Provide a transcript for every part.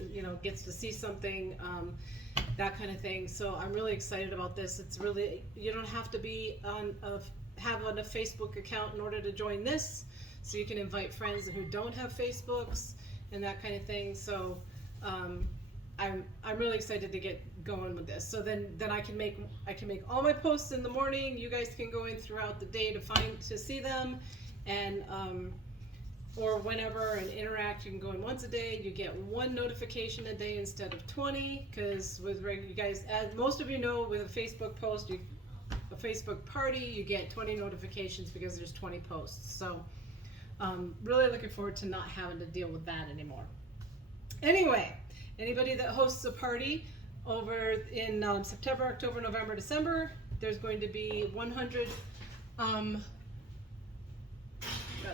you know, gets to see something, that kind of thing. So I'm really excited about this. It's really, you don't have to be have a Facebook account in order to join this. So you can invite friends who don't have Facebooks and that kind of thing. So I'm really excited to get going with this. So then I can make all my posts in the morning. You guys can go in throughout the day to see them, and or whenever, and interact. You can go in once a day. You get 1 notification a day instead of 20, because with you guys, as most of you know, with a Facebook post, a Facebook party, you get 20 notifications because there's 20 posts. So really looking forward to not having to deal with that anymore. Anyway, anybody that hosts a party over in September, October, November, December, there's going to be 100, gotta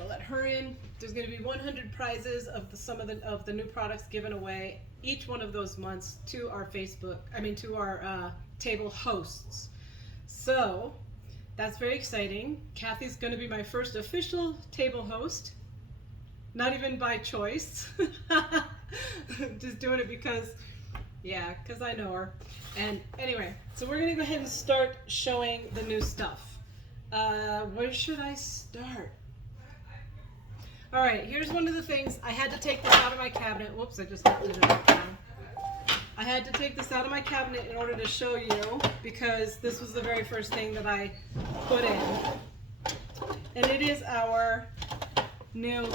let her in. There's going to be 100 prizes of some of the new products given away each one of those months to our to our table hosts. So that's very exciting. Kathy's going to be my first official table host. Not even by choice. Just doing it because I know her. And anyway, so we're going to go ahead and start showing the new stuff. Where should I start? All right, here's one of the things. I had to take this out of my cabinet. Whoops, I just lifted it up down. I had to take this out of my cabinet in order to show you, because this was the very first thing that I put in. And it is our new,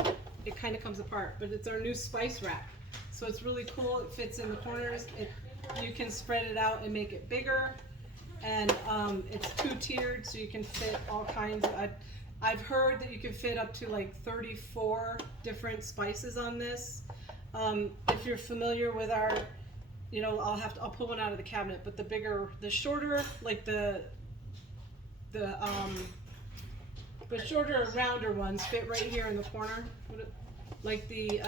it kind of comes apart, but it's our new spice rack. So it's really cool. It fits in the corners. You can spread it out and make it bigger. And it's 2-tiered, so you can fit all kinds of, I've heard that you can fit up to like 34 different spices on this. If you're familiar with our, you know, I'll pull one out of the cabinet, but the shorter, like the shorter, rounder ones fit right here in the corner, like the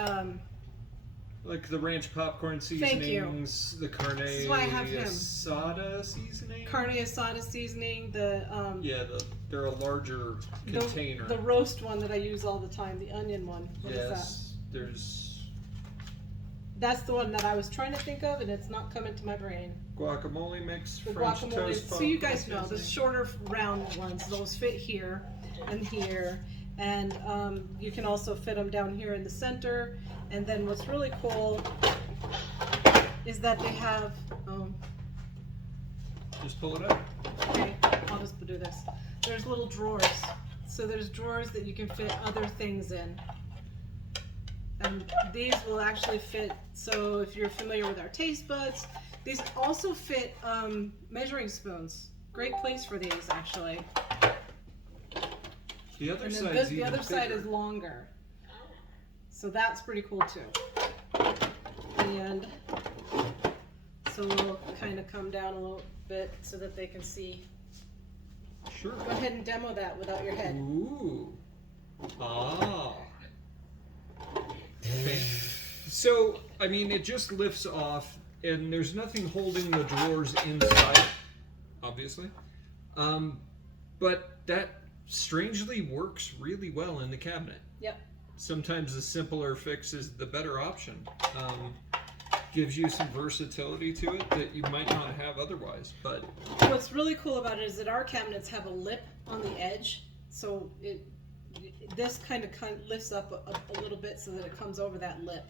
ranch popcorn seasonings, the carne asada seasoning. Carne asada seasoning, they're a larger container. The roast one that I use all the time, the onion one. What is that? That's the one that I was trying to think of, and it's not coming to my brain. Guacamole mix, the French guacamole. toast. So you guys know the shorter, round ones. Those fit here and here, and you can also fit them down here in the center. And then what's really cool is that they have. Just pull it up. Okay, I'll just do this. There's little drawers. So there's drawers that you can fit other things in. And these will actually fit, so if you're familiar with our taste buds, these also fit measuring spoons. Great place for these, actually. The other side is longer. So that's pretty cool too. And so we'll kind of come down a little bit so that they can see. Sure. Go ahead and demo that without your head. Ooh. Ah. Okay. So, I mean, it just lifts off, and there's nothing holding the drawers inside, obviously. But that strangely works really well in the cabinet. Yep. Sometimes the simpler fix is the better option. Gives you some versatility to it that you might not have otherwise. But what's really cool about it is that our cabinets have a lip on the edge, so this kind of lifts up a little bit so that it comes over that lip,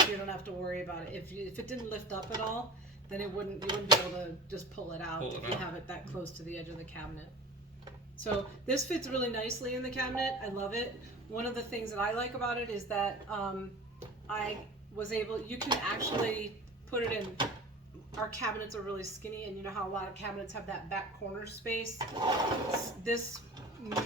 so you don't have to worry about it. If it didn't lift up at all, then you wouldn't be able to just pull it out if you have it that close to the edge of the cabinet. So this fits really nicely in the cabinet. I love it. One of the things that I like about it is that you can actually put it in. Our cabinets are really skinny, and you know how a lot of cabinets have that back corner space. This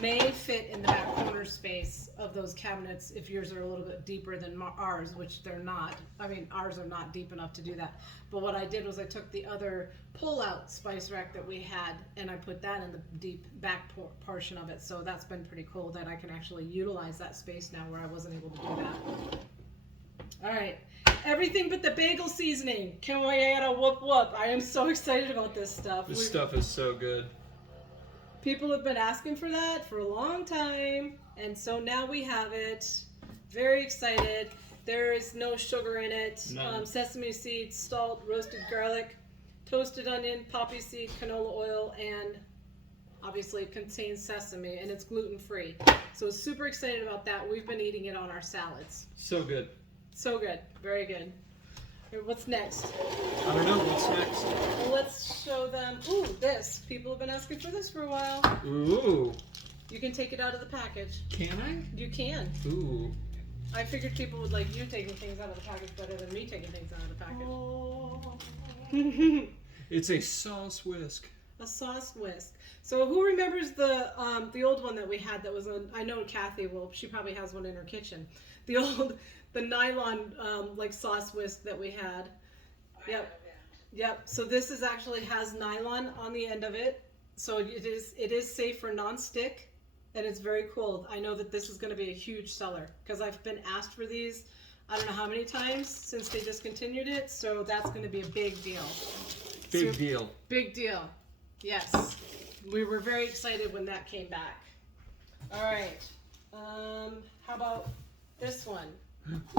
may fit in the back corner space of those cabinets if yours are a little bit deeper than ours, which they're not. I mean, ours are not deep enough to do that. But what I did was I took the other pull-out spice rack that we had, and I put that in the deep back portion of it. So that's been pretty cool that I can actually utilize that space now where I wasn't able to do that. All right, everything but the bagel seasoning. Can we add a whoop whoop? I am so excited about this stuff. This stuff is so good. People have been asking for that for a long time, and so now we have it. Very excited. There is no sugar in it. None. Sesame seeds, salt, roasted garlic, toasted onion, poppy seed, canola oil, and obviously it contains sesame, and it's gluten-free. So super excited about that. We've been eating it on our salads. So good. So good. Very good. Okay, what's next? I don't know. What's next? Well, let's show them. Ooh, this. People have been asking for this for a while. Ooh. You can take it out of the package. Can I? You can. Ooh. I figured people would like you taking things out of the package better than me taking things out of the package. It's a sauce whisk. A sauce whisk. So who remembers the old one that we had that was on, I know Kathy will, she probably has one in her kitchen. The nylon like sauce whisk that we had. Yep. Yep. So this is actually has nylon on the end of it. So it is safe for non-stick. And it's very cool. I know that this is going to be a huge seller because I've been asked for these I don't know how many times since they discontinued it, so that's going to be a big deal. Big deal. Big deal. Yes. We were very excited when that came back. All right. How about this one?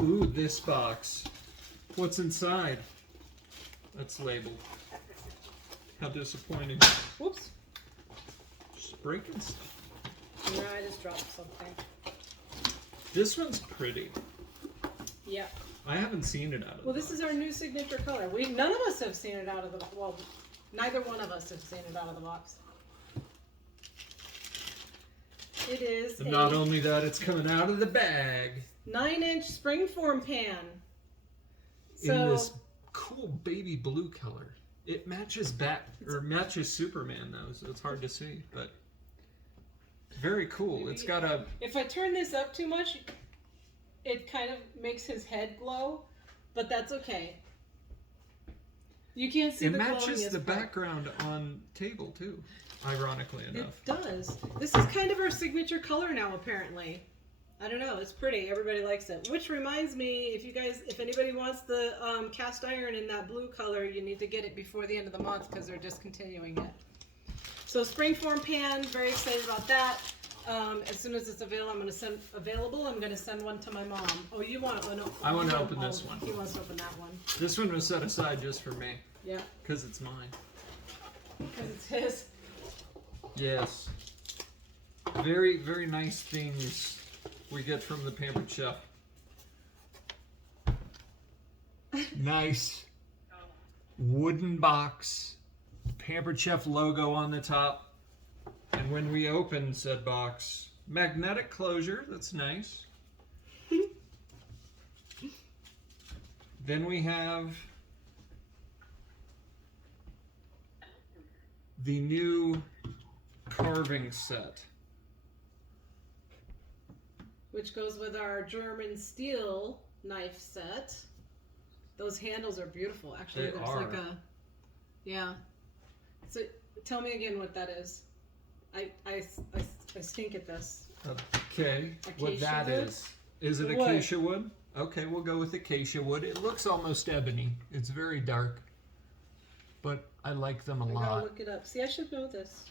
Ooh, this box. What's inside? That's labeled. How disappointing. Whoops. Just breaking stuff. No, I just dropped something. This one's pretty. Yep. I haven't seen it out of Well, this is our new signature color. None of us have seen it out of the, well, neither one of us have seen it out of the box. It is And not only that, it's coming out of the bag. 9-inch springform pan. In this cool baby blue color. It matches matches Superman though, so it's hard to see, but very cool. It's got a... If I turn this up too much, it kind of makes his head glow, but that's okay. You can't see it the matches the part. background on table too, ironically enough. It does. This is kind of our signature color now, apparently. I don't know. It's pretty. Everybody likes it. Which reminds me, if anybody wants the cast iron in that blue color, you need to get it before the end of the month because they're discontinuing it. So springform pan, very excited about that. As soon as it's available, I'm going to send one to my mom. Oh, you want to? No, I want to open this one. He wants to open that one. This one was set aside just for me. Yeah. Because it's mine. Because it's his. Yes. Very, very nice things we get from the Pampered Chef. Nice wooden box, Pampered Chef logo on the top. And when we open said box, magnetic closure, that's nice. Then we have the new carving set. Which goes with our German steel knife set. Those handles are beautiful. Actually, They there's are. like a, yeah. So tell me again what that is. I stink at this. Okay, what Acacia that wood? is it Wood. acacia wood? Okay, we'll go with acacia wood. It looks almost ebony. It's very dark, but I like them a I gotta lot. look it up. See, I should know this.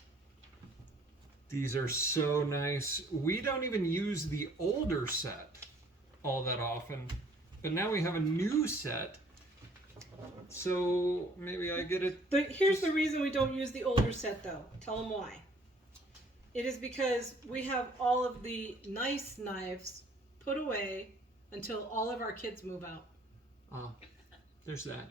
These are so nice. We don't even use the older set all that often, but now we have a new set. So maybe I get it. Here's the reason we don't use the older set, though. Tell them why. It is because we have all of the nice knives put away until all of our kids move out. Oh, there's that.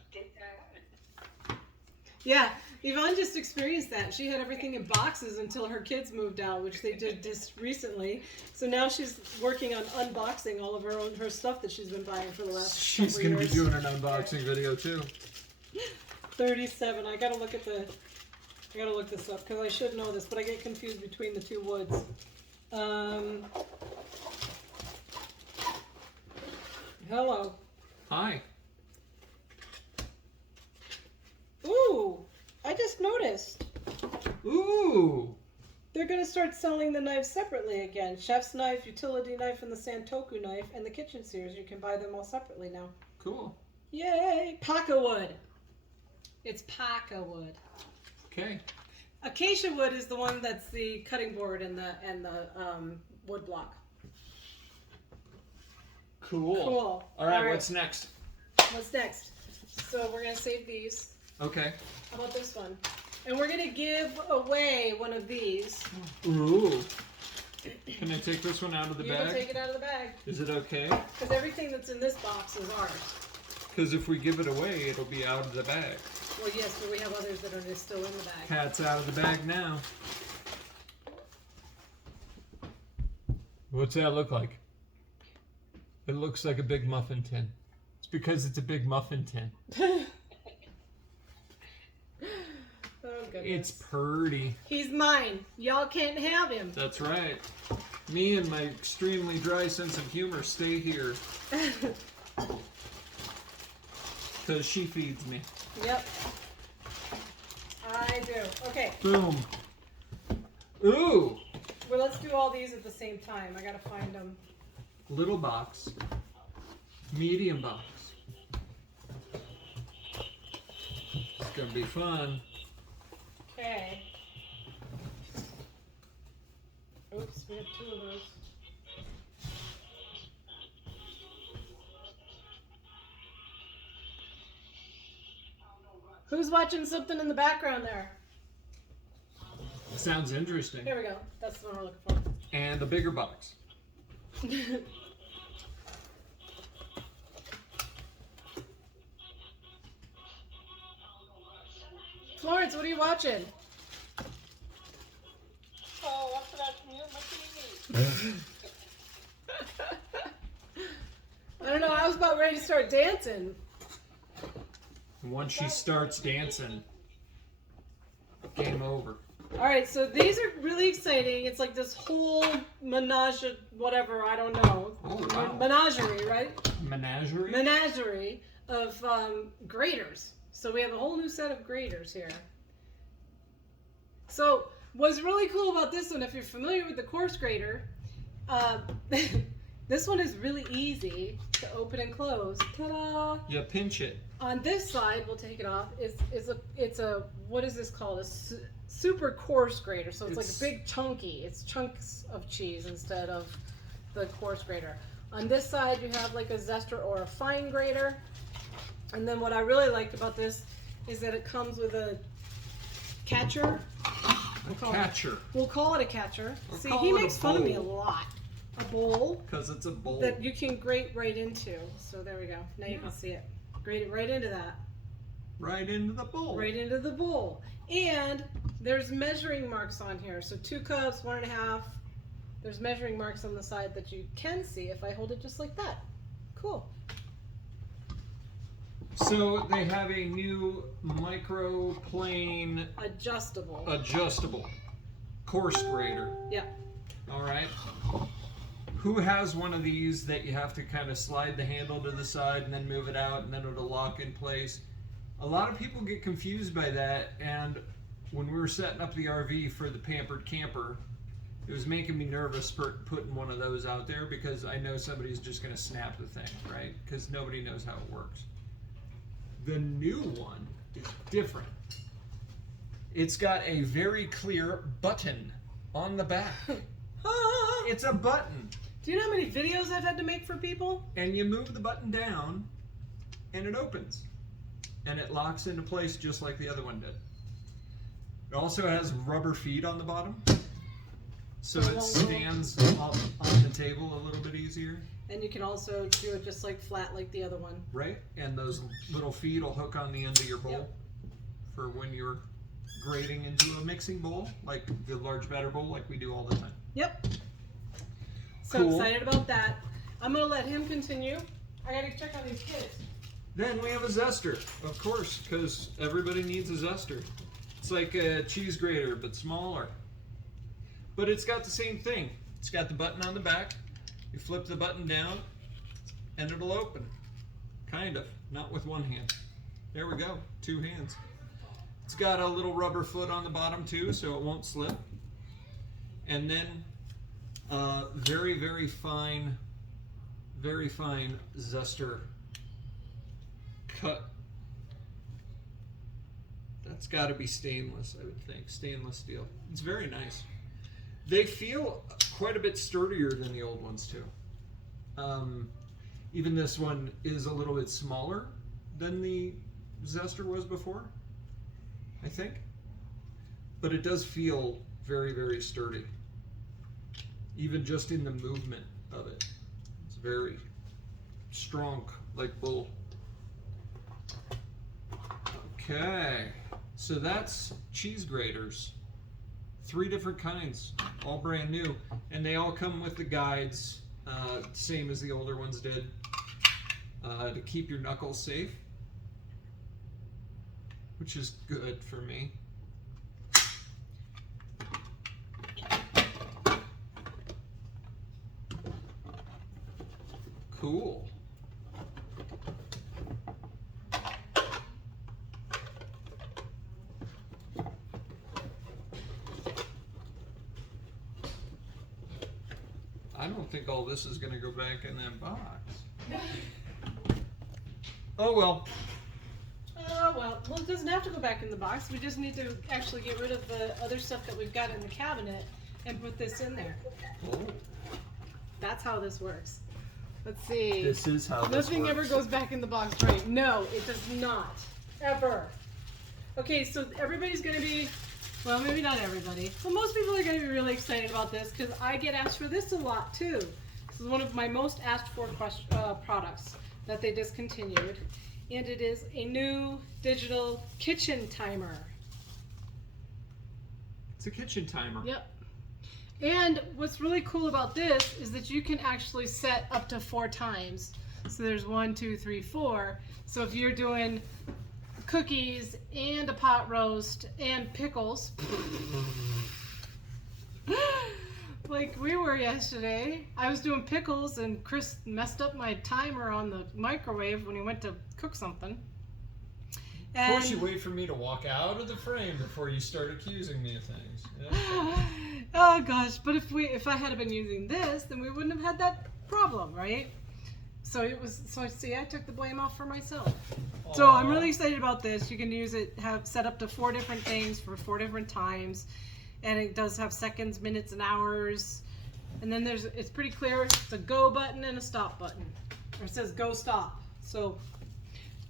Yeah, Yvonne just experienced that. She had everything in boxes until her kids moved out, which they did just recently. So now she's working on unboxing all of her stuff that she's been buying for the last She's couple going to be years. doing an unboxing video too. 37. I gotta look this up because I should know this, but I get confused between the two woods. Hello. Hi. Ooh, I just noticed. Ooh. They're going to start selling the knives separately again. Chef's knife, utility knife, and the Santoku knife, and the kitchen shears. You can buy them all separately now. Cool. Yay! Paca wood. It's paca wood. Okay. Acacia wood is the one that's the cutting board and the wood block. Cool. All right, what's next? What's next? So we're gonna save these. Okay. How about this one? And we're gonna give away one of these. Ooh. Can I take this one out of the bag? You can take it out of the bag. Is it okay? Because everything that's in this box is ours. Because if we give it away, it'll be out of the bag. Well, yes, but we have others that are still in the bag. Cat's out of the bag now. What's that look like? It looks like a big muffin tin. It's because it's a big muffin tin. Oh, goodness. It's purty. He's mine. Y'all can't have him. That's right. Me and my extremely dry sense of humor stay here. Because she feeds me. Yep. I do. Okay. Boom. Ooh. Well, let's do all these at the same time. I gotta find them. Little box. Medium box. It's gonna be fun. Okay. Oops, we have 2 of those. Who's watching something in the background there? Sounds interesting. Here we go. That's the one we're looking And a bigger box. for. Florence, what are you watching? Oh, what's that new TV? I don't know. I was about ready to start dancing. Once she starts dancing, game over. All right, so these are really exciting. It's like this whole menage, whatever, I don't know. Oh, wow. Menagerie, right? Menagerie? Menagerie of graters. So we have a whole new set of graters here. So what's really cool about this one, if you're familiar with the Coarse grater, this one is really easy to open and close. Ta-da! You pinch it. On this side, we'll take it off. It's a what is this called? Super coarse grater. So it's like a big chunky. It's chunks of cheese instead of the coarse grater. On this side, you have like a zester or a fine grater. And then what I really liked about this is that it comes with a catcher. We'll call it a catcher. See, he makes fun of me a lot. A bowl. Because it's a bowl. That you can grate right into. So there we go. Now you can see it. Grate it right into that. Right into the bowl. Right into the bowl. And there's measuring marks on here. So 2 cups, 1.5. There's measuring marks on the side that you can see if I hold it just like that. Cool. So they have a new microplane Adjustable. coarse grater. Yeah. All right. Who has one of these that you have to kind of slide the handle to the side and then move it out and then it'll lock in place? A lot of people get confused by that, and when we were setting up the RV for the Pampered Camper, it was making me nervous putting one of those out there because I know somebody's just going to snap the thing, right? Because nobody knows how it works. The new one is different. It's got a very clear button on the back. It's a button. Do you know how many videos I've had to make for people? And you move the button down and it opens. And it locks into place just like the other one did. It also has rubber feet on the bottom. So it stands up on the table a little bit easier. And you can also do it just like flat like the other one. Right? And those little feet will hook on the end of your bowl for when you're grating into a mixing bowl, like the large batter bowl like we do all the time. Yep. So Cool. excited about that. I'm going to let him continue. I got to check on these kids. Then we have a zester, of course, because everybody needs a zester. It's like a cheese grater, but smaller. But it's got the same thing. It's got the button on the back. You flip the button down, and it'll open. Kind of. Not with one hand. There we go. 2 hands. It's got a little rubber foot on the bottom, too, so it won't slip. And then very, very fine zester cut. That's got to be stainless, I would think. Stainless steel. It's very nice. They feel quite a bit sturdier than the old ones too. Even this one is a little bit smaller than the Zester was before, I think. But it does feel very, very sturdy. Even just in the movement of it. It's very strong, like bull. Okay, so that's cheese graters. 3 different kinds, all brand new. And they all come with the guides, same as the older ones did, to keep your knuckles safe. Which is good for me. Cool. I don't think all this is going to go back in that box. Oh well. Well, it doesn't have to go back in the box. We just need to actually get rid of the other stuff that we've got in the cabinet and put this in there. Oh. That's how this works. Let's see. This is how this Nothing works. ever goes back in the box, right? No, it does not. Ever. Okay, so everybody's going to be, well, maybe not everybody. Well, most people are going to be really excited about this because I get asked for this a lot too. This is one of my most asked for products that they discontinued. And it is a new digital kitchen timer. It's a kitchen timer. Yep. And what's really cool about this is that you can actually set up to 4 times. So there's 1, 2, 3, 4. So if you're doing cookies and a pot roast and pickles, like we were yesterday, I was doing pickles and Chris messed up my timer on the microwave when he went to cook something. Of course, you wait for me to walk out of the frame before you start accusing me of things. Yeah. Oh gosh, but if I had been using this, then we wouldn't have had that problem, right? So I took the blame off for myself. So I'm really excited about this. You can use it, have set up to 4 different things for 4 different times, and it does have seconds, minutes, and hours. And then it's pretty clear. It's a go button and a stop button, or it says go stop. So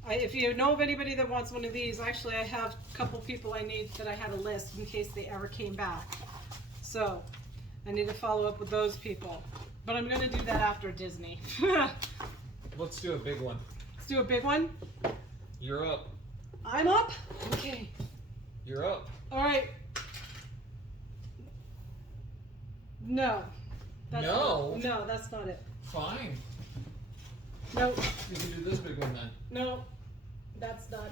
if you know of anybody that wants one of these, actually I have a couple people I need that I had a list in case they ever came back. So I need to follow up with those people. But I'm going to do that after Disney. Let's do a big one. Let's do a big one. You're up. I'm up? Okay. You're up. All right. No. No? No, that's not it. Fine. Nope. You can do this big one then. No. That's not.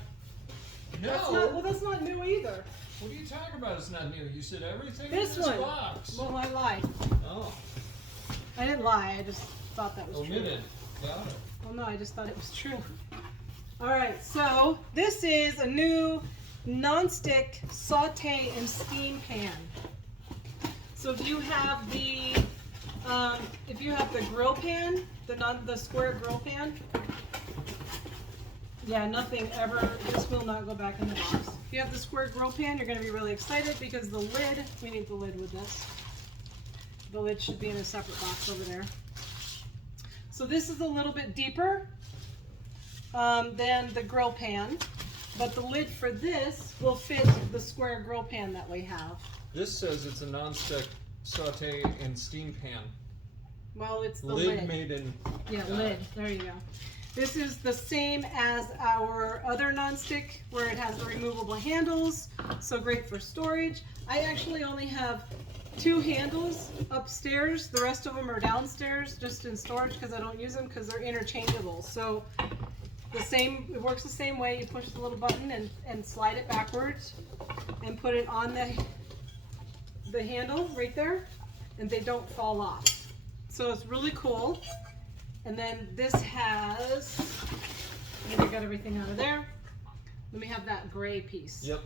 No. That's not, well, that's not new either. What are you talking about? It's not new. You said everything This in this one. box. Well, I lied. Oh. I didn't lie. I just thought that was Omitted. Got it. true. Well, no, I just thought it was true. All right. So this is a new non-stick saute and steam pan. So if you have the grill pan, the square grill pan, yeah, nothing ever. This will not go back in the box. If you have the square grill pan, you're going to be really excited because the lid. We need the lid with this. The lid should be in a separate box over there. So this is a little bit deeper than the grill pan, but the lid for this will fit the square grill pan that we have. This says it's a non-stick saute and steam pan. Well, it's the Lid lid. made in. Yeah, lid. There you go. This is the same as our other nonstick where it has the removable handles, so great for storage. I actually only have 2 handles upstairs. The rest of them are downstairs just in storage because I don't use them because they're interchangeable. So it works the same way. You push the little button and slide it backwards and put it on the handle right there, and they don't fall off. So it's really cool. And then this has, I think I got everything out of there. Let me have that gray piece. Yep.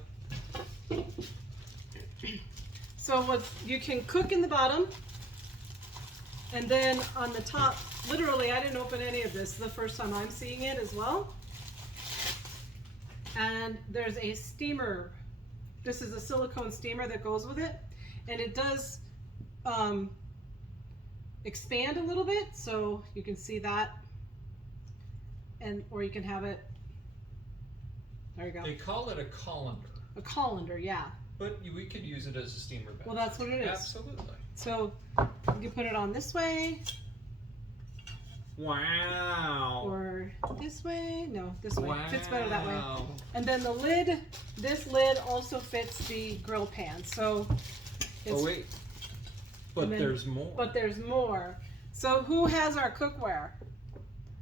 So you can cook in the bottom, and then on the top, literally I didn't open any of this. This is the first time I'm seeing it as well. And there's a steamer. This is a silicone steamer that goes with it, and it does expand a little bit, so you can see that and or you can have it. There you go. They call it a colander, A colander, yeah. but we could use it as a steamer bag. Well, that's what it is. Absolutely. So you can put it on this way Wow. or this way. No, this way. Fits better that way. Wow. And then the lid, this lid also fits the grill pan. So it's, Oh wait. But and then- there's more. But there's more. So who has our cookware?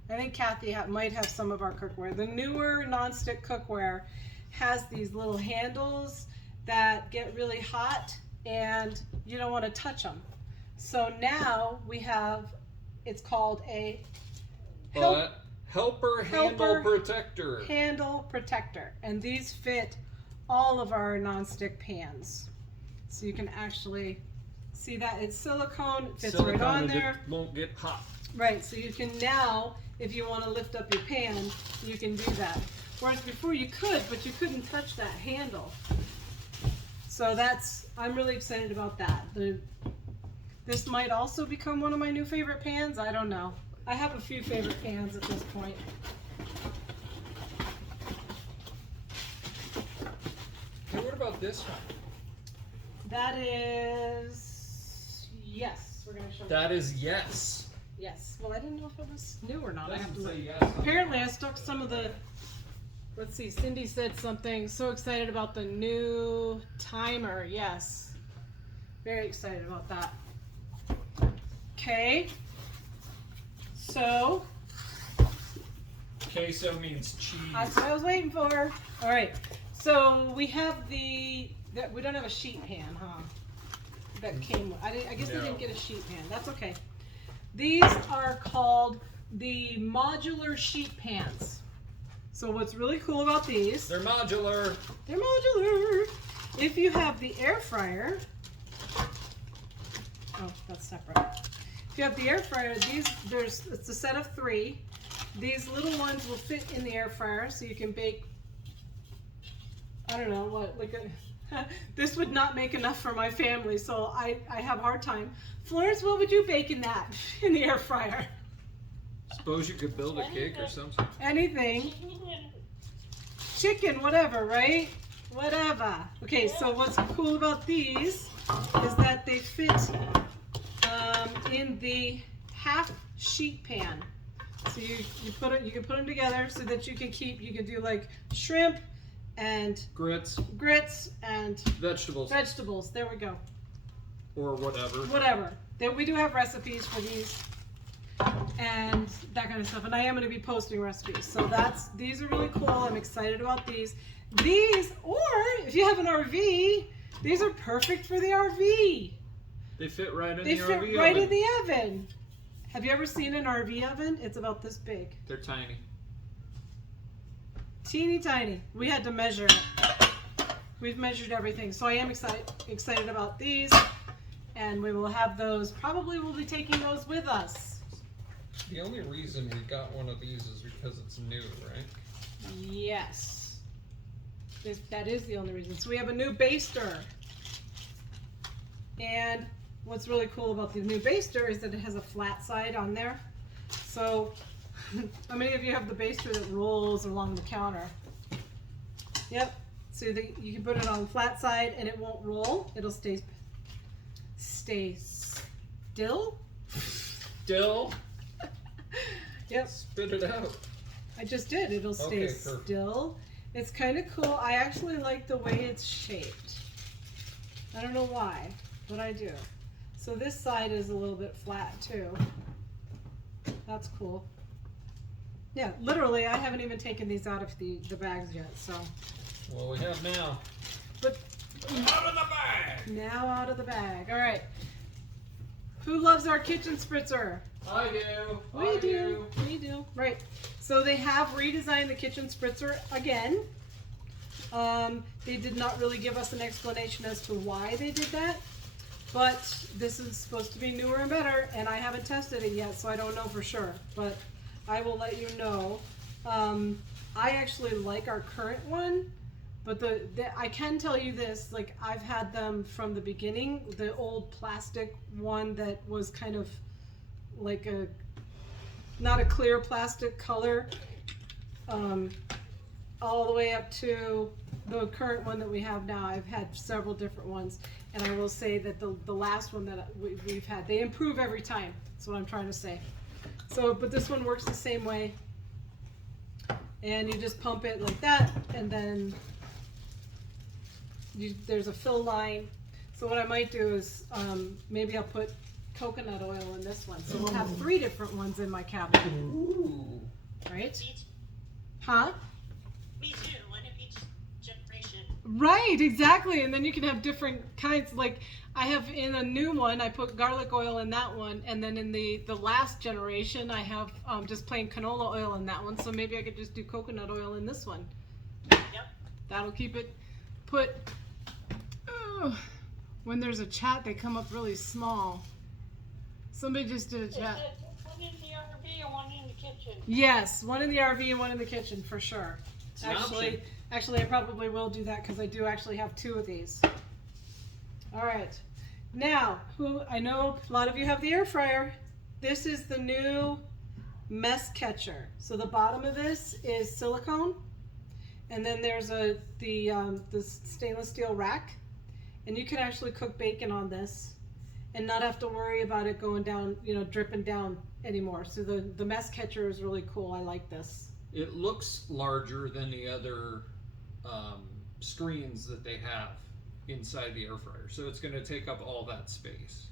I think Kathy might have some of our cookware. The newer nonstick cookware has these little handles that get really hot and you don't want to touch them. So now we have, it's called a Helper handle protector. handle protector. And these fit all of our nonstick pans. So you can actually see that it's silicone, it fits right on and there. it won't get hot. Right, so you can now, if you want to lift up your pan, you can do that. Whereas before you could, but you couldn't touch that handle. So I'm really excited about that. This might also become one of my new favorite pans, I don't know. I have a few favorite pans at this point. Hey, what about this one? That is, yes, we're going to show you. That is yes. Yes, well I didn't know if it was new or not. I have to look. yes. Apparently I stuck some of the, let's see, Cindy said something, so excited about the new timer. Yes, very excited about that. Okay, so Queso means cheese. that's what I was waiting for. All right, so we have we don't have a sheet pan, huh? That came with, I guess they didn't get a sheet pan, that's okay. These are called the modular sheet pans. So what's really cool about these, They're modular. they're modular. If you have the air fryer, oh, that's separate. If you have the air fryer, it's a set of 3. These little ones will fit in the air fryer, so you can bake, I don't know, what, like this would not make enough for my family, so I have a hard time. Florence, what would you bake in that, in the air fryer? Suppose you could build a cake or something. Anything. Chicken, whatever, right? Whatever. Okay, so what's cool about these is that they fit in the half sheet pan. So you can put them together so that you can do like shrimp and Grits, and vegetables, There we go. or whatever. Whatever. We do have recipes for these and that kind of stuff. And I am going to be posting recipes. So these are really cool. I'm excited about these. These, or if you have an RV, these are perfect for the RV. They fit right in They the fit RV right oven. in the oven. Have you ever seen an RV oven? It's about this big. They're tiny. Teeny tiny. We had to measure it. We've measured everything. So I am excited about these. And we will have those. Probably we'll be taking those with us. The only reason we got one of these is because it's new, right? Yes. That is the only reason. So we have a new baster. And what's really cool about the new baster is that it has a flat side on there. So how many of you have the baster that rolls along the counter? Yep. So you can put it on the flat side and it won't roll. It'll stay still. Still? Yep. Spit it out. I just did. It'll stay Okay, perfect. still. It's kind of cool. I actually like the way it's shaped. I don't know why, but I do. So this side is a little bit flat too. That's cool. Yeah, literally, I haven't even taken these out of the bags yet, so. Well, we have now. But Out of the bag! now out of the bag. All right. Who loves our Kitchen Spritzer? I do. We do. We do. Right. So they have redesigned the Kitchen Spritzer again. They did not really give us an explanation as to why they did that. But this is supposed to be newer and better, and I haven't tested it yet, so I don't know for sure. But I will let you know. I actually like our current one, but I can tell you this, like I've had them from the beginning, the old plastic one that was kind of like not a clear plastic color. all the way up to the current one that we have now. I've had several different ones, and I will say that the last one that we've had, they improve every time. That's what I'm trying to say. So, but this one works the same way, and you just pump it like that, and then there's a fill line. So what I might do is maybe I'll put coconut oil in this one, so we'll have 3 different ones in my cabinet. Ooh. Right? Huh? Me too, one of each generation. Right, exactly. And then you can have different kinds. Like I have in a new one, I put garlic oil in that one, and then in the last generation, I have just plain canola oil in that one. So maybe I could just do coconut oil in this one. Yep. That'll keep it put. When there's a chat, they come up really small. Somebody just did a chat. One in the RV and one in the kitchen. Yes, one in the RV and one in the kitchen for sure. It's an option. Actually, I probably will do that because I do actually have 2 of these. All right. Now, I know a lot of you have the air fryer. This is the new mess catcher. So the bottom of this is silicone, and then there's the stainless steel rack, and you can actually cook bacon on this and not have to worry about it going down, dripping down anymore. So the mess catcher is really cool. I like this. It looks larger than the other screens that they have inside the air fryer. So it's going to take up all that space.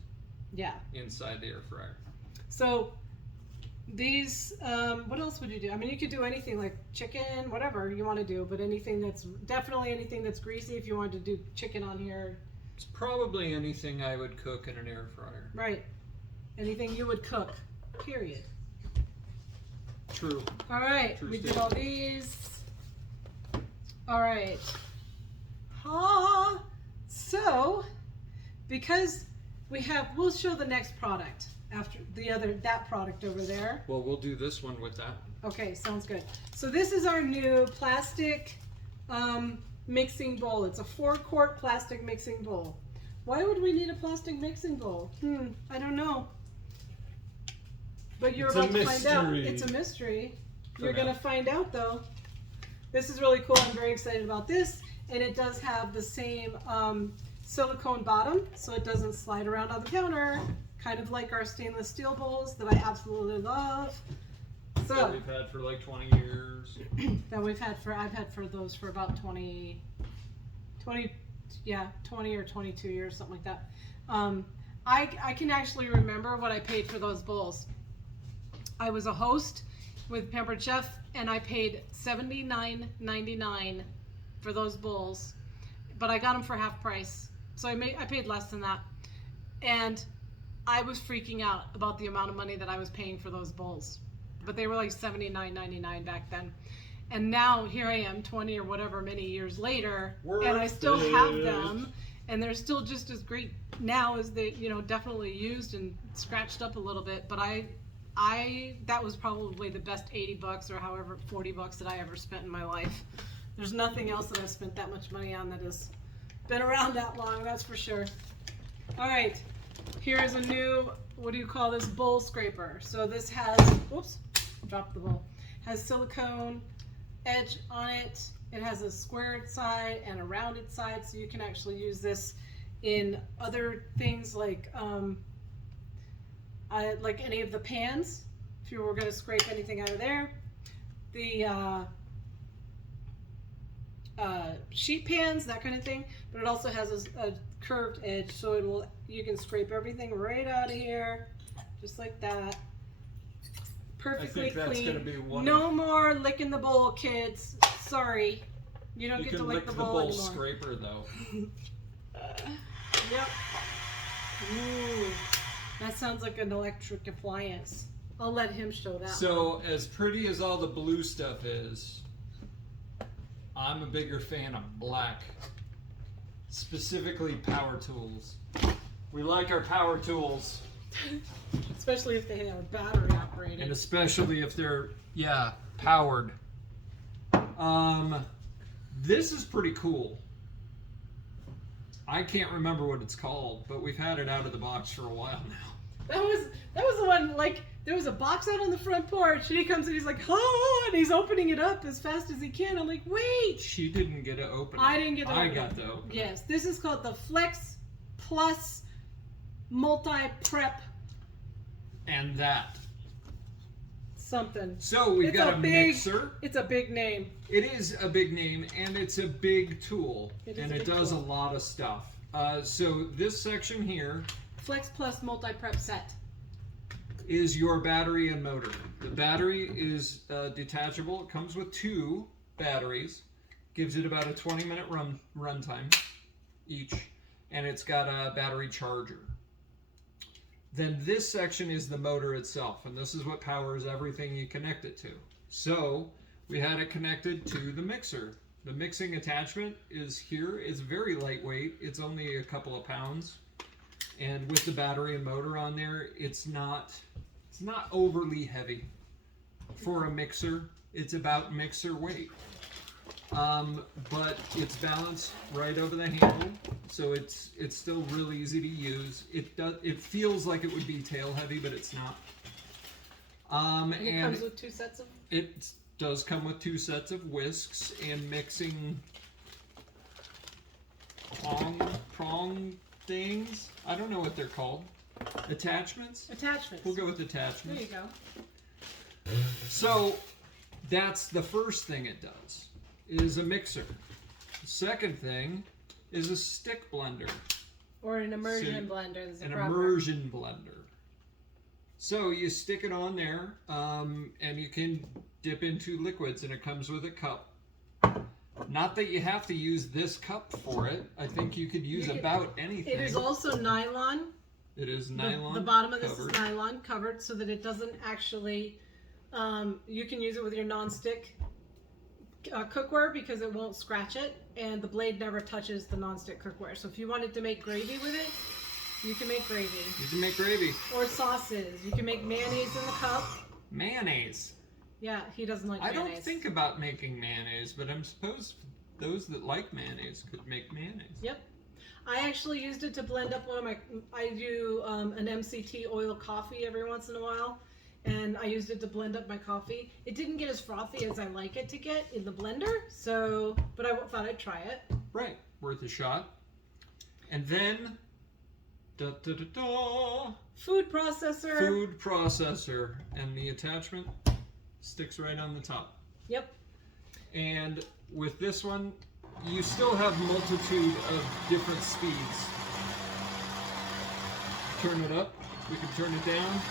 Yeah. Inside the air fryer. So these, what else would you do? I mean, you could do anything like chicken, whatever you want to do, but anything that's greasy. If you wanted to do chicken on here. It's probably anything I would cook in an air fryer. Right. Anything you would cook, period. True. All right, True we did statement. all these. All right. So, because we'll show the next product after that product over there. Well, we'll do this one with that. Okay, sounds good. So this is our new plastic mixing bowl. It's a 4-quart plastic mixing bowl. Why would we need a plastic mixing bowl? I don't know. But you're about to find out. It's a mystery. You're going to find out though. This is really cool. I'm very excited about this. And it does have the same silicone bottom, so it doesn't slide around on the counter. Kind of like our stainless steel bowls that I absolutely love. So That we've had for like 20 years. I've had for those for about 20 or 22 years, something like that. I can actually remember what I paid for those bowls. I was a host with Pampered Chef, and I paid $79.99 for those bowls, but I got them for half price, so I paid less than that, and I was freaking out about the amount of money that I was paying for those bowls. But they were like $79.99 back then. And now here I am 20 or whatever many years later, and I still have them, and they're still just as great now as they, definitely used and scratched up a little bit. But that was probably the best $80 or however $40 that I ever spent in my life. There's nothing else that I've spent that much money on that has been around that long, that's for sure. All right, here is a new, what do you call this, bowl scraper. So this has, whoops, dropped the bowl, has silicone edge on it. It has a squared side and a rounded side, so you can actually use this in other things like any of the pans, if you were going to scrape anything out of there. The sheet pans, that kind of thing, but it also has a curved edge, so you can scrape everything right out of here, just like that. Perfectly clean. That's gonna be no more licking the bowl, kids. Sorry, you don't You get can to lick lick the the bowl bowl anymore. scraper though. Yep. Ooh, that sounds like an electric appliance. I'll let him show that. So as pretty as all the blue stuff is, I'm a bigger fan of black. Specifically power tools. We like our power tools. Especially if they are battery operated. And especially if they're, powered. This is pretty cool. I can't remember what it's called, but we've had it out of the box for a while now. That was the one, like, there was a box out on the front porch, and he comes and he's like, oh, and he's opening it up as fast as he can. I'm like, wait. She didn't get to open it. I didn't get to open it. I got to open it. Yes, this is called the Flex Plus Multi-Prep And that. something. So we've It's got a a big- mixer. It's a big name. It is a big name, and it's a big tool, It is and a it big does tool. a lot of stuff. So this section here Flex Plus Multi-Prep Set. is your battery and motor. The battery is detachable. It comes with 2 batteries. Gives it about a 20-minute run time each, and it's got a battery charger. Then this section is the motor itself, and this is what powers everything you connect it to. So we had it connected to the mixer. The mixing attachment is here. It's very lightweight. It's only a couple of pounds. And with the battery and motor on there, it's not overly heavy. For a mixer, it's about mixer weight. But it's balanced right over the handle, so it's still real easy to use. It feels like it would be tail heavy, but it's not. And it comes with 2 sets of... It does come with 2 sets of whisks and mixing prong things. I don't know what they're called. Attachments? Attachments. We'll go with There attachments. you go. So that's the first thing it does, is a mixer. The second thing is a stick blender. Or an immersion So, blender. Is An proper. immersion blender. So you stick it on there, and you can dip into liquids, and it comes with a cup. Not that you have to use this cup for it. I think you could use about anything. It is also nylon. It is nylon. The bottom of this covered. is nylon covered so that it doesn't actually, you can use it with your non-stick cookware because it won't scratch it, and the blade never touches the non-stick cookware. So if you wanted to make gravy with it, you can make gravy. You can make gravy. Or sauces. You can make mayonnaise in the cup. Mayonnaise. Yeah, he doesn't like I mayonnaise. don't think about making mayonnaise, but I'm suppose those that like mayonnaise could make mayonnaise. Yep. I actually used it to blend up I do an MCT oil coffee every once in a while, and I used it to blend up my coffee. It didn't get as frothy as I like it to get in the blender, but I thought I'd try it. Right, worth a shot. And then, Food processor. food processor, and the attachment sticks right on the top. Yep. And with this one, you still have multitude of different speeds. Turn it up. We can turn it down.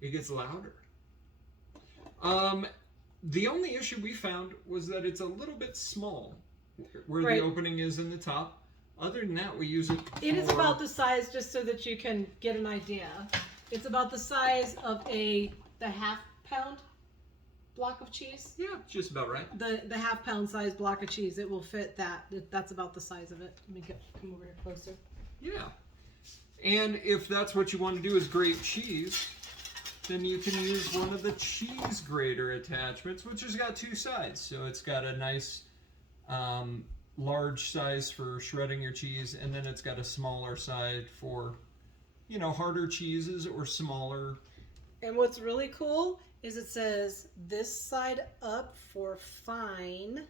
It gets louder. The only issue we found was that it's a little bit small where Right. the opening is in the top. Other than that, we use it It is for- about the size, just so that you can get an idea. It's about the size of the half-pound block of cheese. Yeah, just about right. The half-pound size block of cheese. It will fit that. That's about the size of it. Let me come over here closer. Yeah. And if that's what you want to do is grate cheese, then you can use one of the cheese grater attachments, which has got 2 sides. So it's got a nice large size for shredding your cheese, and then it's got a smaller side for, harder cheeses or smaller. And what's really cool is it says this side up for fine,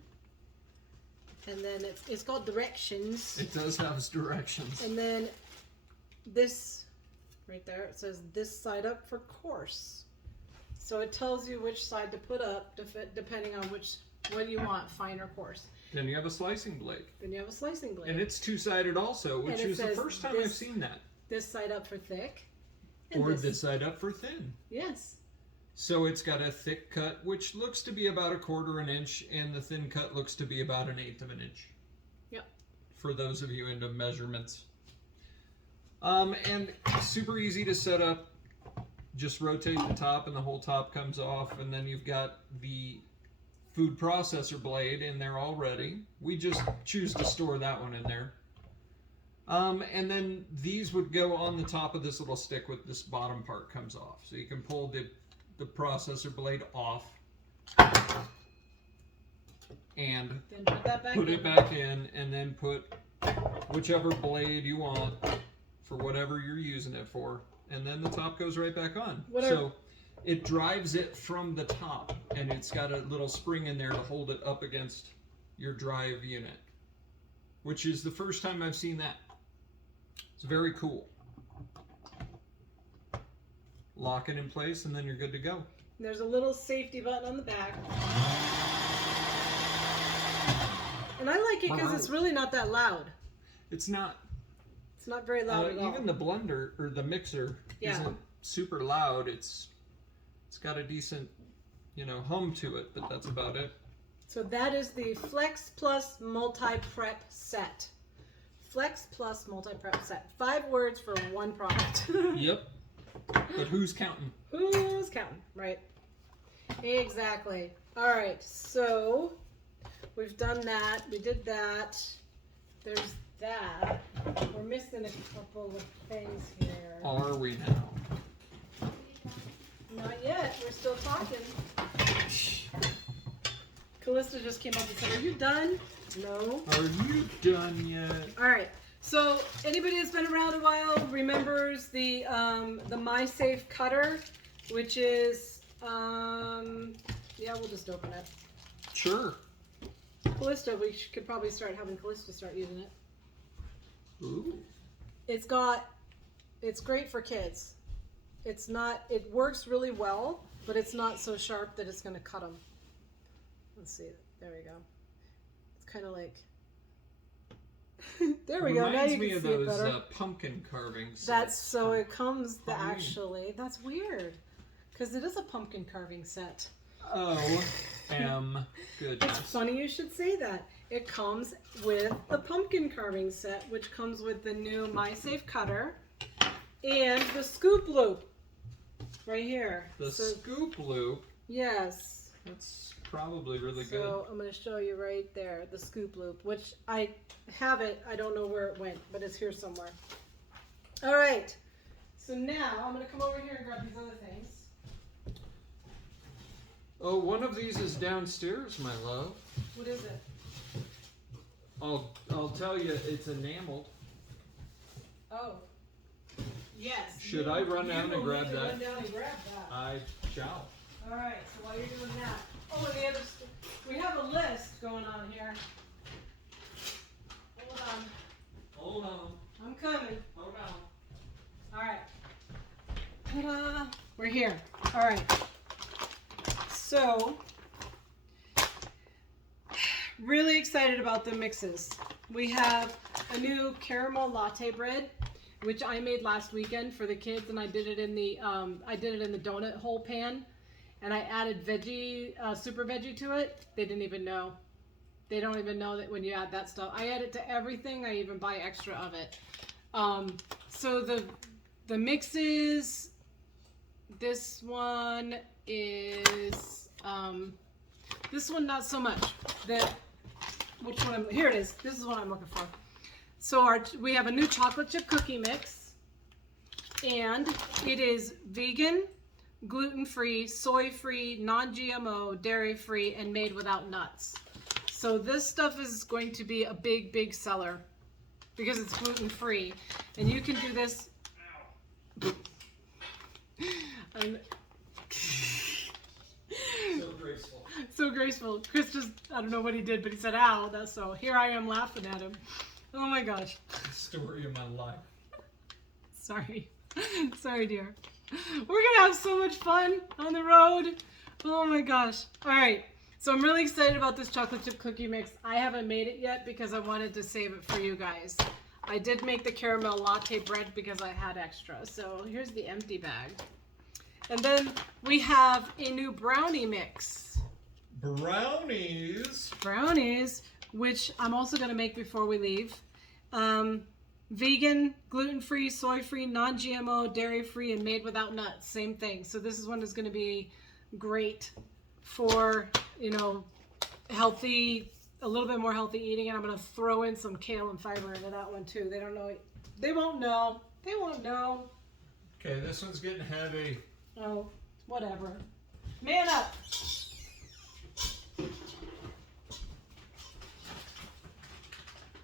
and then it's called directions, It does have its directions. and then this right there, it says this side up for coarse. So it tells you which side to put up depending on what you want, fine or coarse. Then you have a slicing blade. Then you have a slicing blade. And it's 2-sided also, which And it is the says first time I've this- seen that. This side up for thick. And Or this side up for thin. Yes. So it's got a thick cut, which looks to be about 1/4 inch, and the thin cut looks to be about 1/8 of an inch. Yep. For those of you into measurements. And super easy to set up. Just rotate the top and the whole top comes off, and then you've got the food processor blade in there already. We just choose to store that one in there. And then these would go on the top of this little stick with this bottom part comes off. So you can pull the processor blade off and Then put that back put in. it back in, and then put whichever blade you want for whatever you're using it for, and then the top goes right back on. Whatever. So it drives it from the top, and it's got a little spring in there to hold it up against your drive unit, which is the first time I've seen that. It's very cool. Lock it in place, and then you're good to go. There's a little safety button on the back. And I like it because it's really not that loud. It's not. It's not very loud at all. Even the blender or the mixer isn't super loud. It's got a decent, hum to it, but that's about it. So that is the Flex Plus Multi-Prep Set. Flex Plus Multi-Prep Set. 5 words for one product. Yep. But who's counting? Who's counting? Right. Exactly. All right. So we've done that. We did that. There's that. We're missing a couple of things here. Are we now? Not yet. We're still talking. Callista just came up and said, "Are you done?" No. Are you done yet? All right. So anybody that's been around a while remembers the MySafe cutter, which is we'll just open it. Sure. Callista, we could probably start having Callista start using it. Ooh. It's great for kids. It works really well, but it's not so sharp that it's going to cut them. Let's see. There we go. It's kind of like. There we go. Now you can see it better. Reminds me of those pumpkin carving sets. It comes actually. That's weird, because it is a pumpkin carving set. Oh, goodness. It's funny you should say that. It comes with the pumpkin carving set, which comes with the new MySafe cutter and the scoop loop right here. The scoop loop? Yes. That's probably really good. So I'm going to show you right there, the scoop loop, which I have it. I don't know where it went, but it's here somewhere. All right. So now I'm going to come over here and grab these other things. Oh, one of these is downstairs, my love. What is it? I'll tell you, it's enameled. Oh. Yes. Should I run down and grab that? Run down and grab that. I shall. All right. So while you're doing that, and the other we have a list going on here. Hold on. I'm coming. Hold on. All right. Ta-da! We're here. All right. So, really excited about the mixes. We have a new caramel latte bread, which I made last weekend for the kids, and I did it in the donut hole pan, and I added super veggie to it. They didn't even know. They don't even know that when you add that stuff. I add it to everything. I even buy extra of it. So the mixes. This one is this one not so much. Which one? Here it is. This is what I'm looking for. So we have a new chocolate chip cookie mix, and it is vegan, gluten-free, soy-free, non-GMO, dairy-free, and made without nuts. So this stuff is going to be a big seller because it's gluten-free, and you can do this. So graceful. So graceful. Chris just, I don't know what he did, but he said, ow. That's so. Here I am laughing at him. Oh my gosh. Story of my life. Sorry. Sorry, dear. We're going to have so much fun on the road. Oh my gosh. All right. So I'm really excited about this chocolate chip cookie mix. I haven't made it yet because I wanted to save it for you guys. I did make the caramel latte bread because I had extra. So here's the empty bag. And then we have a new brownie mix. Brownies? Brownies, which I'm also going to make before we leave. Vegan, gluten-free, soy-free, non-GMO, dairy-free, and made without nuts. Same thing. So this is one that's going to be great for, healthy, a little bit more healthy eating. And I'm going to throw in some kale and fiber into that one too. They don't know. They won't know. They won't know. Okay, this one's getting heavy. Oh, whatever. Man up.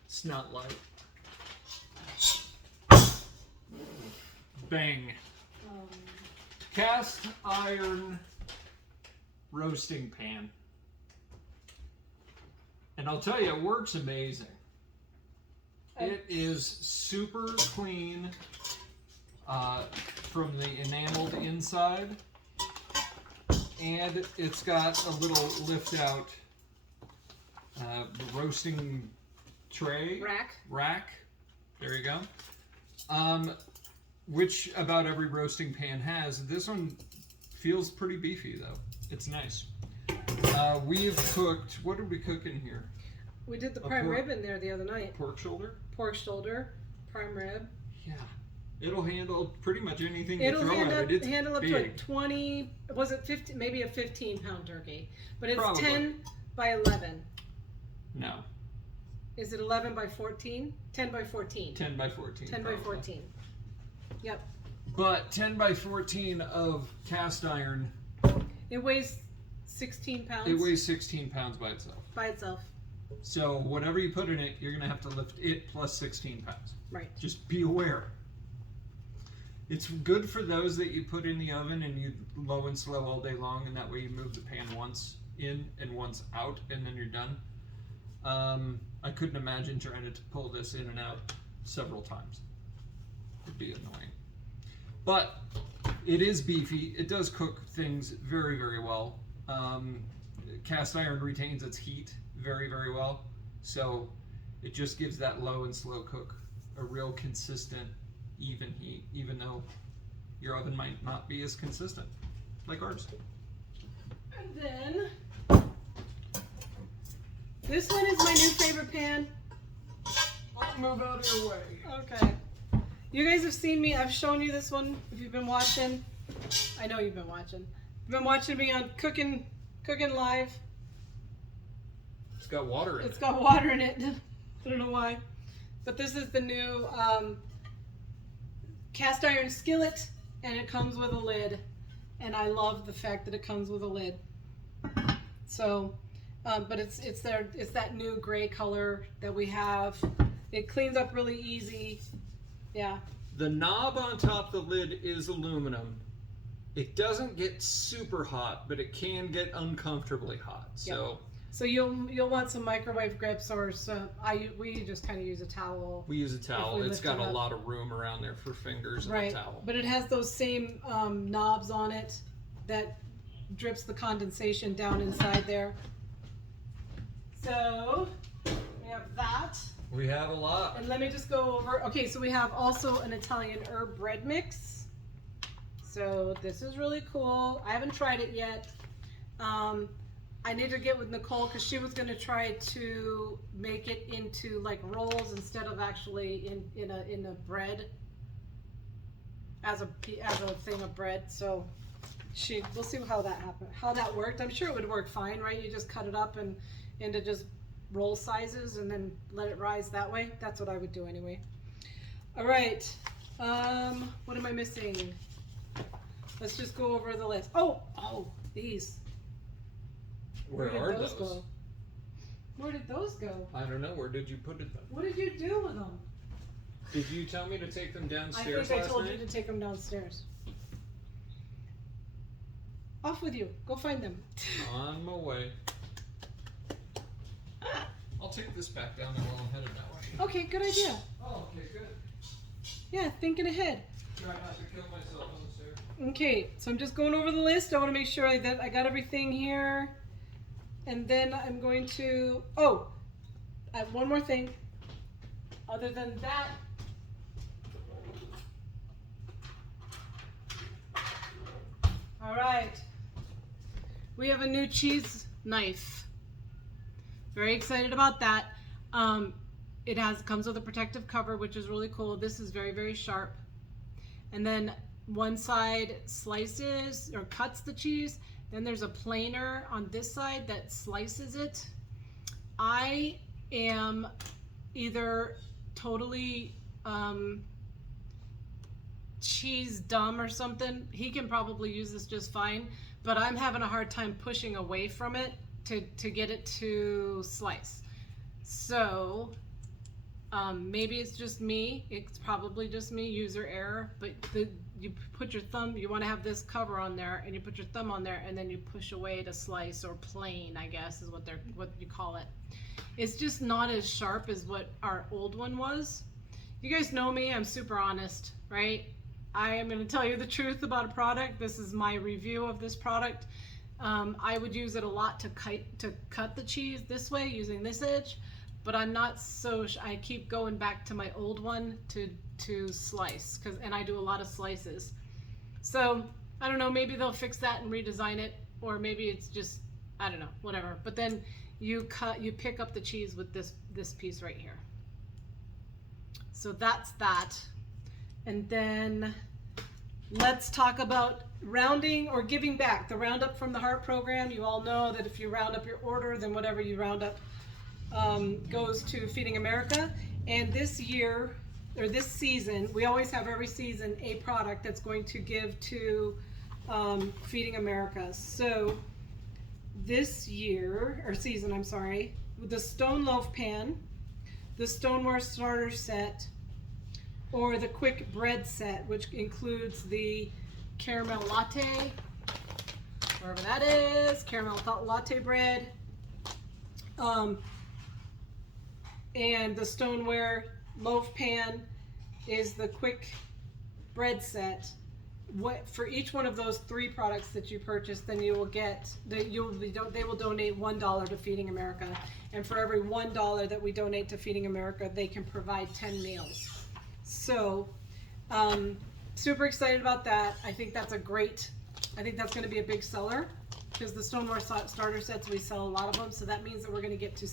It's not light. Bang. Cast iron roasting pan. And I'll tell you, it works amazing. It is super clean from the enameled inside. And it's got a little lift out roasting tray. Rack. There you go. Which about every roasting pan has. This one feels pretty beefy though. It's nice. We've cooked, what did we cook in here? We did the prime rib in there the other night. Pork shoulder? Pork shoulder, prime rib. Yeah. It'll handle pretty much anything you It'll throw at it. It's handle up big. to like 20, was it 15, maybe a 15-pound turkey. But it's Probably. 10 by 11. No. Is it 11 by 14? 10 by 14. 10 by 14. 10 probably. by 14. Yep. But 10 by 14 of cast iron. It weighs 16 pounds. It weighs 16 pounds by itself. By itself. So whatever you put in it, you're going to have to lift it plus 16 pounds. Right. Just be aware. It's good for those that you put in the oven and you low and slow all day long, and that way you move the pan once in and once out, and then you're done. I couldn't imagine trying to pull this in and out several times. It'd be annoying. But it is beefy. It does cook things very, very well. Cast iron retains its heat very, very well. So it just gives that low and slow cook a real consistent, even heat, even though your oven might not be as consistent like ours. And then this one is my new favorite pan. I'll move out of your way. Okay. You guys have seen me. I've shown you this one if you've been watching. I know you've been watching. You've been watching me on Cooking Live. It's got water in It's it. got water in it. I don't know why. But this is the new cast iron skillet, and it comes with a lid. And I love the fact that it comes with a lid. So, but it's that new gray color that we have. It cleans up really easy. Yeah. The knob on top of the lid is aluminum. It doesn't get super hot, but it can get uncomfortably hot. So So you'll want some microwave grips, or some. We just kind of use a towel. we use a towel. we It's lift got it a up. lot of room around there for fingers and Right. a towel. But it has those same knobs on it that drips the condensation down inside there. So we have that. We have a lot. And let me just go over. Okay, so we have also an Italian herb bread mix. So this is really cool. I haven't tried it yet. I need to get with Nicole because she was going to try to make it into like rolls instead of actually in a bread as a thing of bread. So we'll see how that happened, how that worked. I'm sure it would work fine, right? You just cut it up and into just roll sizes and then let it rise that way. That's what I would do anyway. All right. What am I missing? Let's just go over the list. Oh, these. Where did are those those? go? Where did those go? I don't know. Where did you put it? What did you do with them? Did you tell me to take them I downstairs think I last told night? you to take them downstairs. Off with you. Go find them. On my way. I'll take this back down there while I'm headed that way. Okay, good idea. Oh, okay, good. Yeah, thinking ahead. Try not to kill myself on the stairs. Okay, so I'm just going over the list. I want to make sure that I got everything here. And then I'm going to... Oh! I have one more thing. Other than that... Alright. We have a new cheese knife. Very excited about that. It comes with a protective cover, which is really cool. This is very, very sharp. And then one side slices or cuts the cheese. Then there's a planer on this side that slices it. I am either totally cheese dumb or something. He can probably use this just fine, but I'm having a hard time pushing away from it to get it to slice. So Maybe it's just me. It's probably just me, user error. But you put your thumb, you want to have this cover on there, and you put your thumb on there, and then you push away to slice, or plane, I guess is what you call it. It's just not as sharp as what our old one was. You guys know me, I'm super honest, right? I am going to tell you the truth about a product. This is my review of this product. I would use it a lot to cut the cheese this way using this edge, but I'm not so. I keep going back to my old one to slice, and I do a lot of slices. So I don't know. Maybe they'll fix that and redesign it, or maybe it's just, I don't know, whatever. But then you pick up the cheese with this piece right here. So that's that. And then let's talk about rounding or giving back. The Roundup from the Heart program. You all know that if you round up your order, then whatever you round up goes to Feeding America. And this year, or this season, we always have every season a product that's going to give to Feeding America. So this year, or season, I'm sorry, with the Stone Loaf Pan, the Stoneware Starter Set, or the Quick Bread Set, which includes the caramel latte, wherever that is, caramel latte bread, and the Stoneware Loaf Pan is the Quick Bread Set. For each one of those 3 products that you purchase, then you will get they will donate $1 to Feeding America, and for every $1 that we donate to Feeding America, they can provide 10 meals. So, super excited about that. I think that's going to be a big seller, because the Stoneware starter sets, we sell a lot of them. So that means that we're going to get to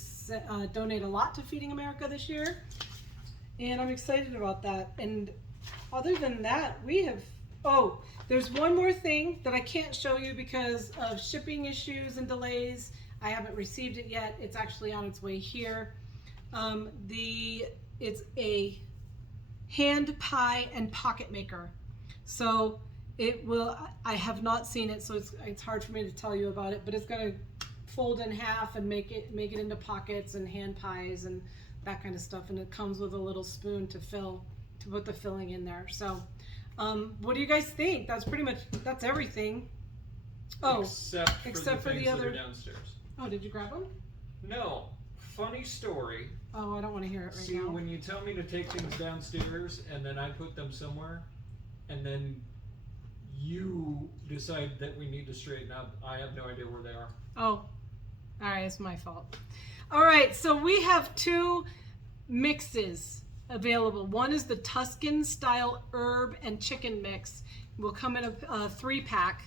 donate a lot to Feeding America this year. And I'm excited about that. And other than that, there's one more thing that I can't show you because of shipping issues and delays. I haven't received it yet. It's actually on its way here. It's a hand pie and pocket maker. So I have not seen it, so it's hard for me to tell you about it, but it's going to fold in half and make it into pockets and hand pies and that kind of stuff. And it comes with a little spoon to put the filling in there. So what do you guys think? That's everything. Oh, except for the other that are downstairs. Oh, did you grab them? No. Funny story. Oh, I don't want to hear it right See, now. when you tell me to take things downstairs and then I put them somewhere, and then you decide that we need to straighten up, I have no idea where they are. Oh, all right, it's my fault. All right, so we have 2 mixes available. One is the Tuscan style herb and chicken mix. Will come in a 3-pack.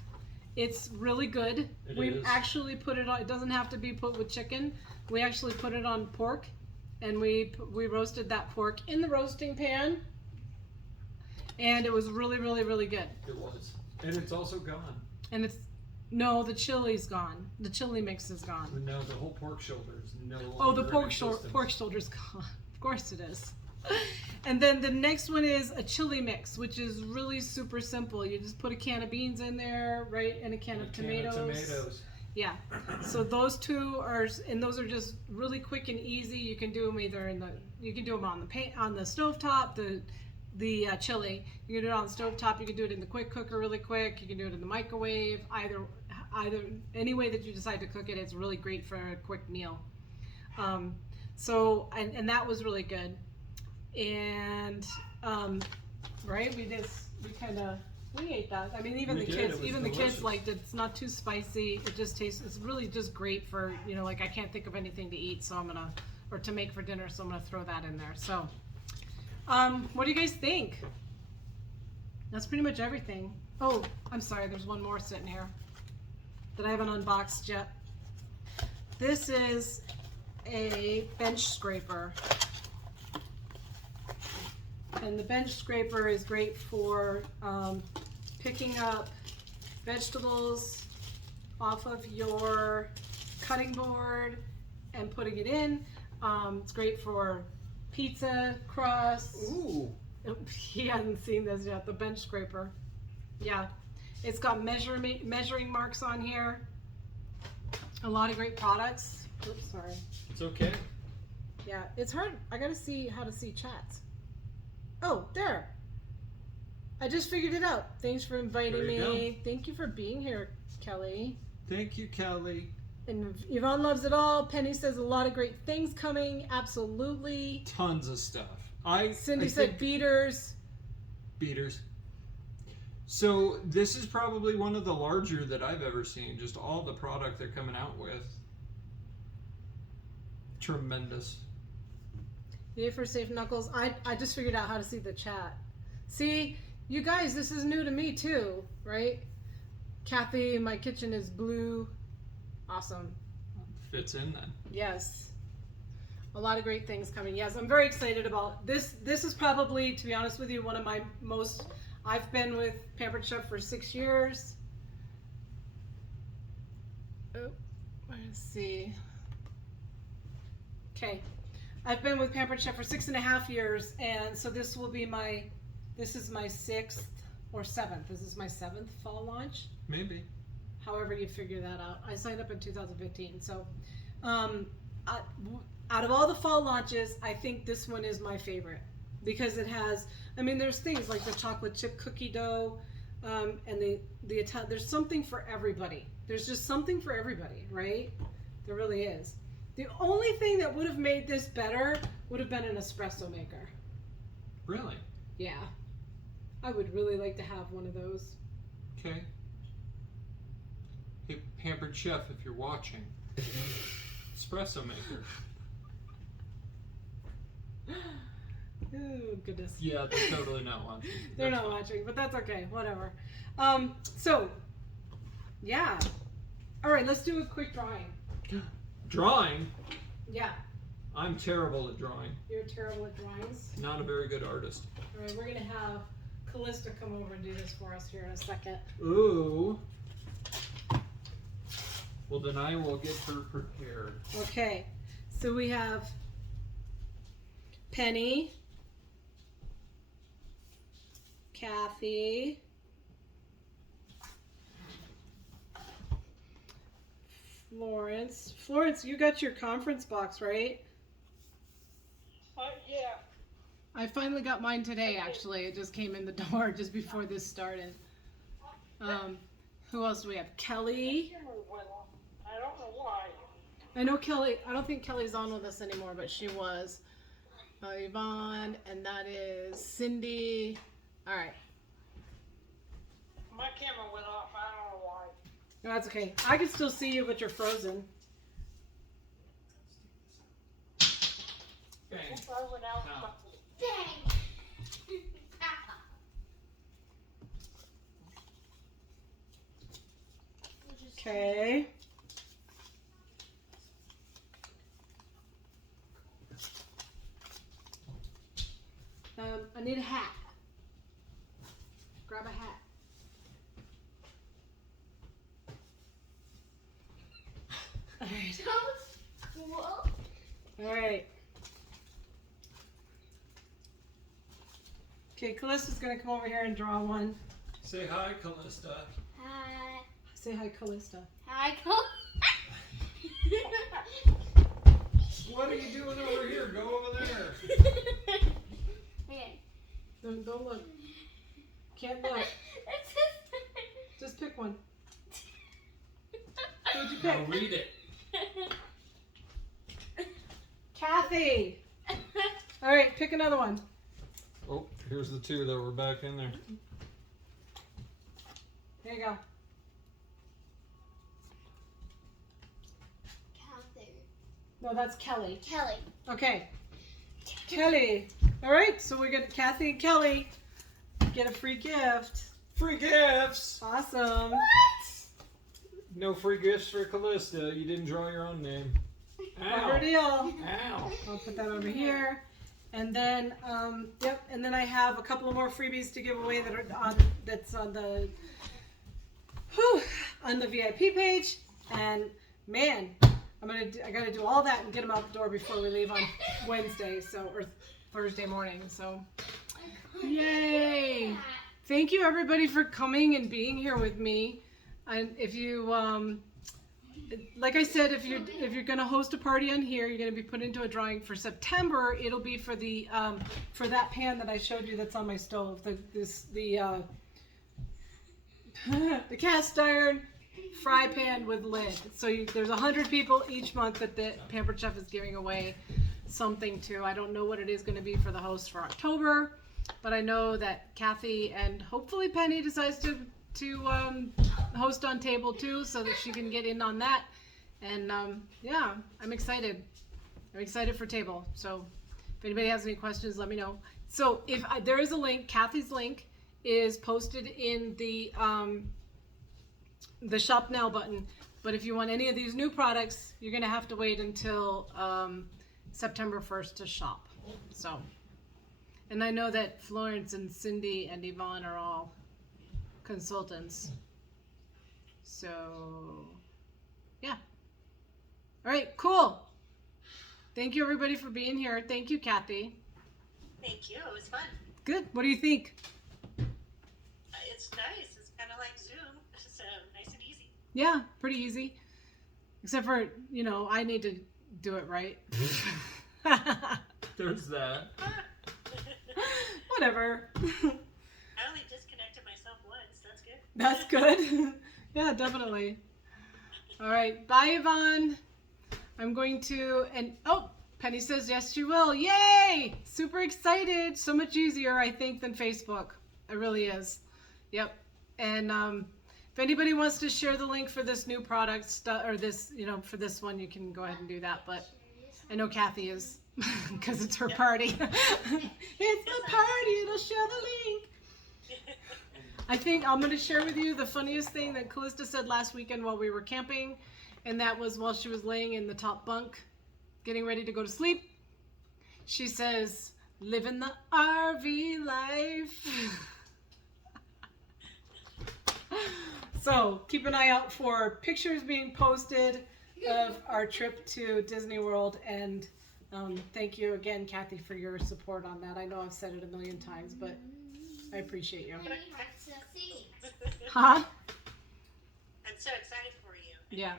It's really good. We actually put it on. It doesn't have to be put with chicken. We actually put it on pork, and we roasted that pork in the roasting pan, and it was really, really, really good. It was, and it's also gone. And the chili's gone. The chili mix is gone. No, the whole pork shoulder is no longer. Oh, the pork shoulder's gone. Of course it is. And then the next one is a chili mix, which is really super simple. You just put a can of beans in there, right, and a can of tomatoes. Yeah. So those 2 are just really quick and easy. You can do them either on the stovetop, the chili. You can do it on the stovetop. You can do it in the quick cooker really quick. You can do it in the microwave. Either any way that you decide to cook it, it's really great for a quick meal. So that was really good. And right, we ate that. I mean, even the kids liked it. It's not too spicy. It just tastes. It's really just great for, like, I can't think of anything to eat, so to make for dinner, so I'm gonna throw that in there. So, what do you guys think? That's pretty much everything. Oh, I'm sorry. There's one more sitting here that I haven't unboxed yet. This is a bench scraper. And the bench scraper is great for picking up vegetables off of your cutting board and putting it in. It's great for pizza crust. Ooh. He hasn't seen this yet, the bench scraper. Yeah. It's got measuring marks on here. A lot of great products. Oops, sorry. It's okay. Yeah, it's hard. I gotta see how to see chats. Oh, there. I just figured it out. Thanks for inviting There you me. Thank you for being here, Kelly. Thank you, Kelly. And Yvonne loves it all. Penny says a lot of great things coming. Absolutely. Tons of stuff. Cindy I said think beaters. beaters. So this is probably one of the larger that I've ever seen. Just all the product they're coming out with. Tremendous. Yay for safe knuckles. I just figured out how to see the chat. See, you guys, this is new to me too, right? Kathy, my kitchen is blue. Awesome. Fits in then. Yes. A lot of great things coming. Yes, I'm very excited about this. This is probably, to be honest with you, one of my most, I've been with Pampered Chef for 6 years. Oh, let's see. Okay. I've been with Pampered Chef for 6.5 years, and so this will be this is my 6th or 7th. This is my 7th fall launch. Maybe. However you figure that out. I signed up in 2015. So out of all the fall launches, I think this one is my favorite because it has, I mean, there's things like the chocolate chip cookie dough and the there's something for everybody. There's just something for everybody, right? There really is. The only thing that would have made this better would have been an espresso maker. Really? Yeah. I would really like to have one of those. Okay. Hey, Pampered Chef, if you're watching, espresso maker. Oh, goodness. Yeah, they're totally not watching. They're not watching, but that's okay. Whatever. So, yeah. All right, let's do a quick drawing. Drawing? Yeah. I'm terrible at drawing. You're terrible at drawings. Not a very good artist. All right, we're going to have Callista come over and do this for us here in a second. Ooh. Well, then I will get her prepared. Okay. So we have Penny, Kathy, Florence. Florence, you got your conference box, right? Yeah. I finally got mine today, actually. It just came in the door just before this started. Who else do we have? Kelly. I don't know why. I know Kelly. I don't think Kelly's on with us anymore, but she was. Yvonne, and that is Cindy. All right. My camera went off. I don't know why. No, that's okay. I can still see you, but you're frozen. Bang. I went out. No. Okay. I need a hat. Grab a hat. All right. All right. Okay, Callista's gonna come over here and draw one. Say hi, Callista. Hi. Say hi, Callista. Hi, Cole. What are you doing over here? Go over there. Okay. Don't look. Can't look. It's Just pick one. Who'd you Now pick? read it. Kathy. All right, pick another one. Oh, here's the two that were back in there. There you go. Kathy. No, that's Kelly. Kelly. Okay. Kelly. All right, so we got Kathy and Kelly get a free gift. Free gifts! Awesome. What? No free gifts for Callista. You didn't draw your own name. Her deal. Ow. I'll put that over here. And then, yep. And then I have a couple of more freebies to give away that are on. That's on the VIP page. And man, I gotta do all that and get them out the door before we leave on Wednesday, or Thursday morning. So, yay! Thank you everybody for coming and being here with me. And if you like I said, if you're gonna host a party on here, you're gonna be put into a drawing for September. It'll be for the for that pan that I showed you that's on my stove. The cast iron fry pan with lid. So there's 100 people each month that the Pampered Chef is giving away something to. I don't know what it is going to be for the host for October, but I know that Kathy and hopefully Penny decides to host on table too, so that she can get in on that. And yeah, I'm excited. I'm excited for table. So if anybody has any questions, let me know. So there is a link. Kathy's link is posted in the shop now button. But if you want any of these new products, you're gonna have to wait until September 1st to shop. So, and I know that Florence and Cindy and Yvonne are all consultants. So, yeah. All right, cool. Thank you everybody for being here. Thank you, Kathy. Thank you. It was fun. Good. What do you think? It's nice. It's kind of like Zoom. It's nice and easy. Yeah, pretty easy. Except for, I need to do it right. There's that. Whatever. I only disconnected myself once. That's good. That's good. Yeah, definitely. All right. Bye, Yvonne. I'm going to, Penny says yes, she will. Yay! Super excited. So much easier, I think, than Facebook. It really is. Yep. And if anybody wants to share the link for this new product or this, for this one, you can go ahead and do that. But I know Kathy is, because it's her party. It's the party. It'll share the link. I think I'm going to share with you the funniest thing that Callista said last weekend while we were camping, and that was while she was laying in the top bunk, getting ready to go to sleep. She says, "Living the RV life." So keep an eye out for pictures being posted of our trip to Disney World, and thank you again, Kathy, for your support on that. I know I've said it a million times, but I appreciate you. Huh? I'm so excited for you. Yeah.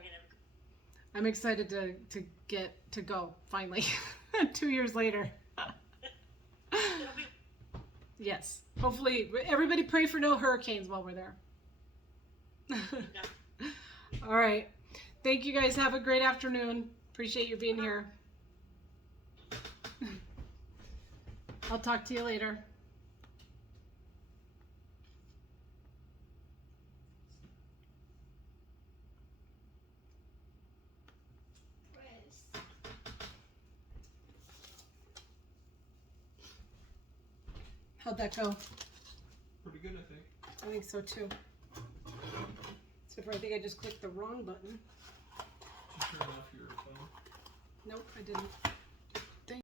I'm excited to get to go finally. 2 years later. Yes. Hopefully, everybody pray for no hurricanes while we're there. All right. Thank you guys. Have a great afternoon. Appreciate you being here. I'll talk to you later. How'd that go? Pretty good, I think. I think so too. Except for I think I just clicked the wrong button. Did you turn off your phone? Nope, I didn't.